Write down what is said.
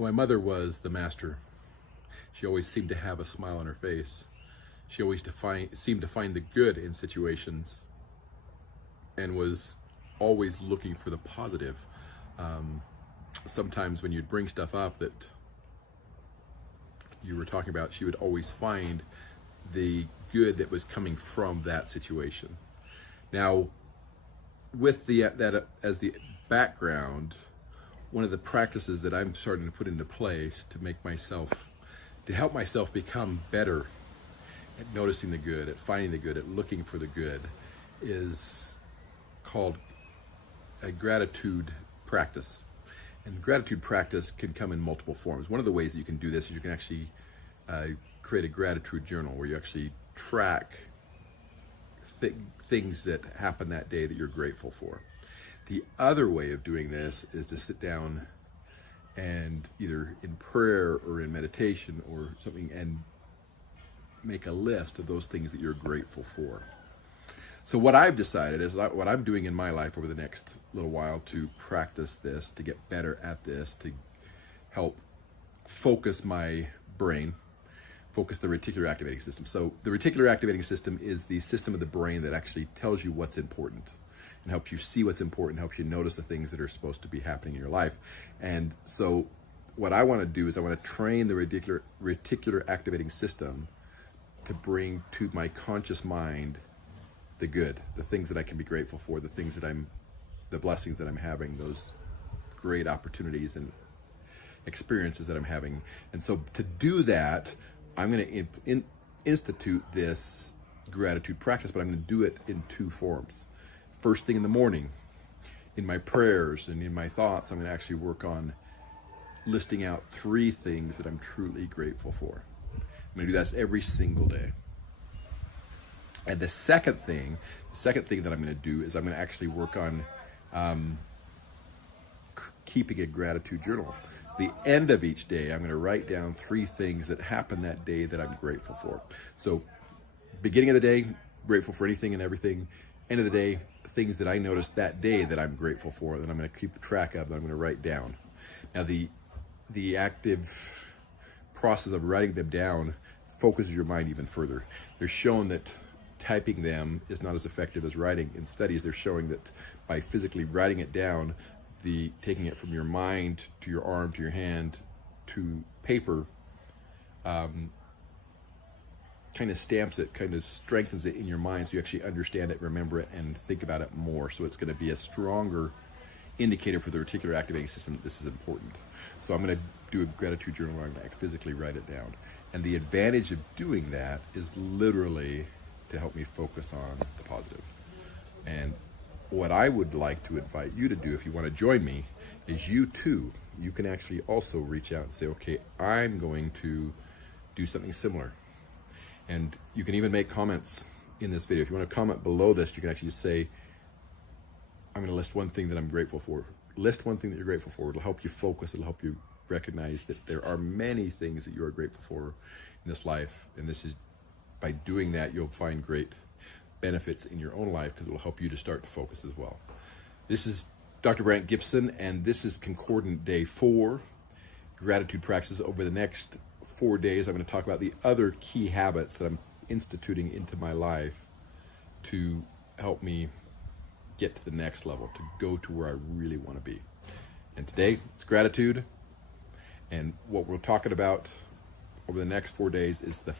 Well, my mother was the master. She always seemed to have a smile on her face. She always seemed to find the good in situations and was always looking for the positive. Sometimes when you'd bring stuff up that you were talking about, she would always find the good that was coming from that situation. Now, with that as the background, one of the practices that I'm starting to put into place to help myself become better at noticing the good, at finding the good, at looking for the good, is called a gratitude practice. And gratitude practice can come in multiple forms. One of the ways that you can do this is you can actually create a gratitude journal where you actually track things that happen that day that you're grateful for. The other way of doing this is to sit down and either in prayer or in meditation or something and make a list of those things that you're grateful for. So what I've decided is what I'm doing in my life over the next little while to practice this, to get better at this, to help focus my brain, focus the reticular activating system. So the reticular activating system is the system of the brain that actually tells you what's important and helps you see what's important, helps you notice the things that are supposed to be happening in your life. And so what I want to do is I want to train the reticular activating system to bring to my conscious mind the good, the things that I can be grateful for, the blessings that I'm having, those great opportunities and experiences that I'm having. And so to do that, I'm going to institute this gratitude practice, but I'm going to do it in two forms. First thing in the morning, in my prayers and in my thoughts, I'm going to actually work on listing out 3 things that I'm truly grateful for. I'm going to do that every single day. And the second thing that I'm going to do is I'm going to actually work on keeping a gratitude journal. The end of each day, I'm going to write down 3 things that happened that day that I'm grateful for. So beginning of the day, grateful for anything and everything. End of the day, things that I noticed that day that I'm grateful for, that I'm going to keep track of, that I'm going to write down. Now the active process of writing them down focuses your mind even further. They're shown that typing them is not as effective as writing. In studies, they're showing that by physically writing it down, taking it from your mind to your arm to your hand to paper, kind of stamps it, kind of strengthens it in your mind so you actually understand it, remember it, and think about it more. So it's going to be a stronger indicator for the reticular activating system that this is important. So I'm going to do a gratitude journal where I'm going to physically write it down. And the advantage of doing that is literally to help me focus on the positive. And what I would like to invite you to do, if you want to join me, is you can actually also reach out and say, okay, I'm going to do something similar. And you can even make comments in this video. If you want to comment below this, you can actually just say, I'm going to list one thing that I'm grateful for. List one thing that you're grateful for. It'll help you focus. It'll help you recognize that there are many things that you are grateful for in this life. And this is, by doing that, you'll find great benefits in your own life because it will help you to start to focus as well. This is Dr. Brandt Gibson, and this is Concordant Day 4, gratitude practices. Over the next 4 days, I'm going to talk about the other key habits that I'm instituting into my life to help me get to the next level, to go to where I really want to be. And today, it's gratitude. And what we're talking about over the next 4 days is the